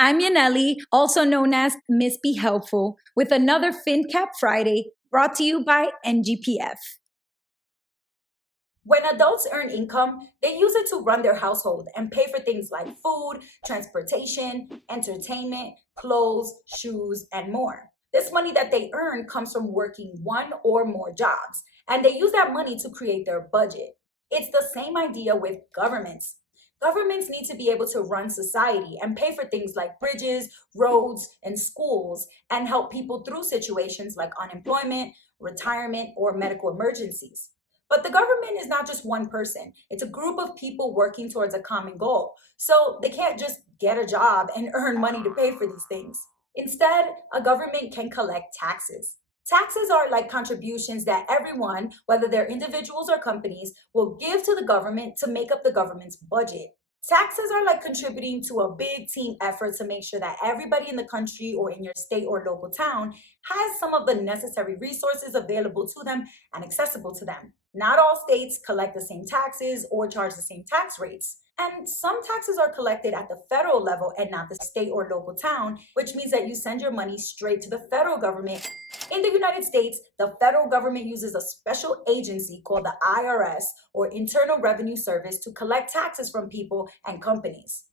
I'm Yaneli, also known as Miss Be Helpful, with another FinCap Friday brought to you by NGPF. When adults earn income, they use it to run their household and pay for things like food, transportation, entertainment, clothes, shoes, and more. This money that they earn comes from working one or more jobs, and they use that money to create their budget. It's the same idea with governments. Governments need to be able to run society and pay for things like bridges, roads, and schools, and help people through situations like unemployment, retirement, or medical emergencies. But the government is not just one person, it's a group of people working towards a common goal. So they can't just get a job and earn money to pay for these things. Instead, a government can collect taxes. Taxes are like contributions that everyone, whether they're individuals or companies, will give to the government to make up the government's budget. Taxes are like contributing to a big team effort to make sure that everybody in the country or in your state or local town has some of the necessary resources available to them and accessible to them. Not all states collect the same taxes or charge the same tax rates. And some taxes are collected at the federal level and not the state or local town, which means that you send your money straight to the federal government. In the United States, the federal government uses a special agency called the IRS, or Internal Revenue Service, to collect taxes from people and companies.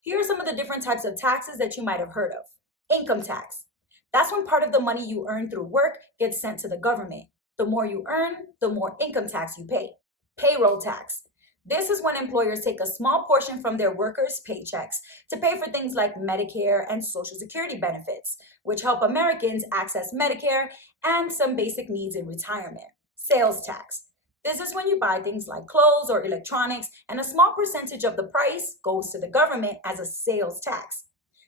Here are some of the different types of taxes that you might have heard of. Income tax. That's when part of the money you earn through work gets sent to the government. The more you earn, the more income tax you pay. Payroll tax. This is when employers take a small portion from their workers' paychecks to pay for things like Medicare and Social Security benefits, which help Americans access Medicare and some basic needs in retirement. Sales tax. This is when you buy things like clothes or electronics, and a small percentage of the price goes to the government as a sales tax.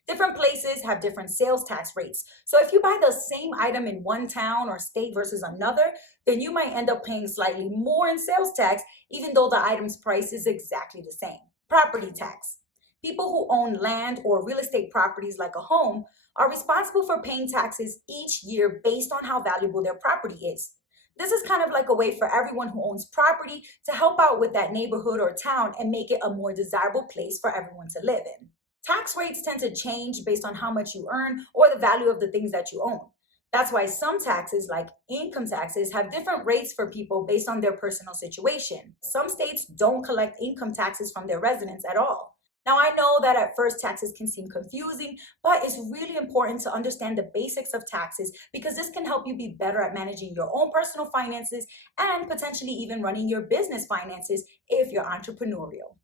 Different places have different sales tax rates. So if you buy the same item in one town or state versus another, then you might end up paying slightly more in sales tax, even though the item's price is exactly the same. Property tax. People who own land or real estate properties like a home are responsible for paying taxes each year based on how valuable their property is. This is kind of like a way for everyone who owns property to help out with that neighborhood or town and make it a more desirable place for everyone to live in. Tax rates tend to change based on how much you earn or the value of the things that you own. That's why some taxes, like income taxes, have different rates for people based on their personal situation. Some states don't collect income taxes from their residents at all. Now, I know that at first taxes can seem confusing, but it's really important to understand the basics of taxes because this can help you be better at managing your own personal finances and potentially even running your business finances if you're entrepreneurial.